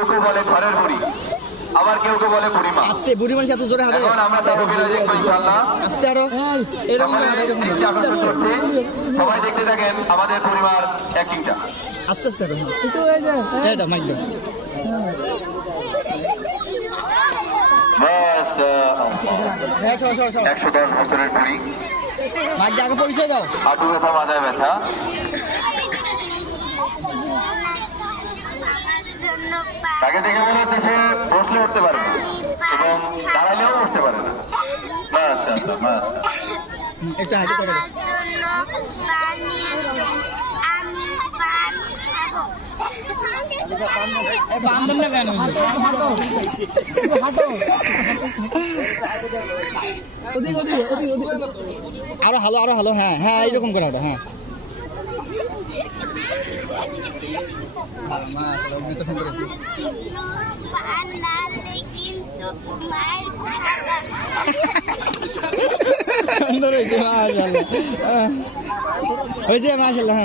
কেউ কেউ বলে ঘরের বুড়ি, আবার কেউ কেউ বলে বুড়িমা। আস্তে বুড়ি মানুষ এত জোরে হাঁটে। এখন আমরা তার অভিনয় দেখবো ইনশাআল্লাহ। আস্তে আরো এরকম সকলে হাঁটে, এরকম দৃষ্টি আস্তে আকর্ষণ আস্তে করছি। সবাই দেখতে থাকেন আমাদের পরিবার অ্যাক্টিংটা। আস্তে আস্তে করো। এই দাও মাইক দাও। হ্যাঁ সর সর সর 110 বছরের বুড়ি, মাইক দিয়ে আগে পরিচয় দাও। হাঁটু ব্যথা, মাথায় ব্যথা, তাকে দেখে মনে হচ্ছে সে বসলে উঠতে পারে না এবং দাঁড়ালেও বসতে পারে না। মাশাআল্লাহ, মাশাআল্লাহ। একটা হাতে ধরো। এই বান্ধব না কেন আরো ভালো আরো ভালো। হ্যাঁ হ্যাঁ এইরকম করে হাঁটো। হ্যাঁ সুন্দর হয়েছে মাশাআল্লাহ। হয়েছে মাশাআল্লাহ। হ্যাঁ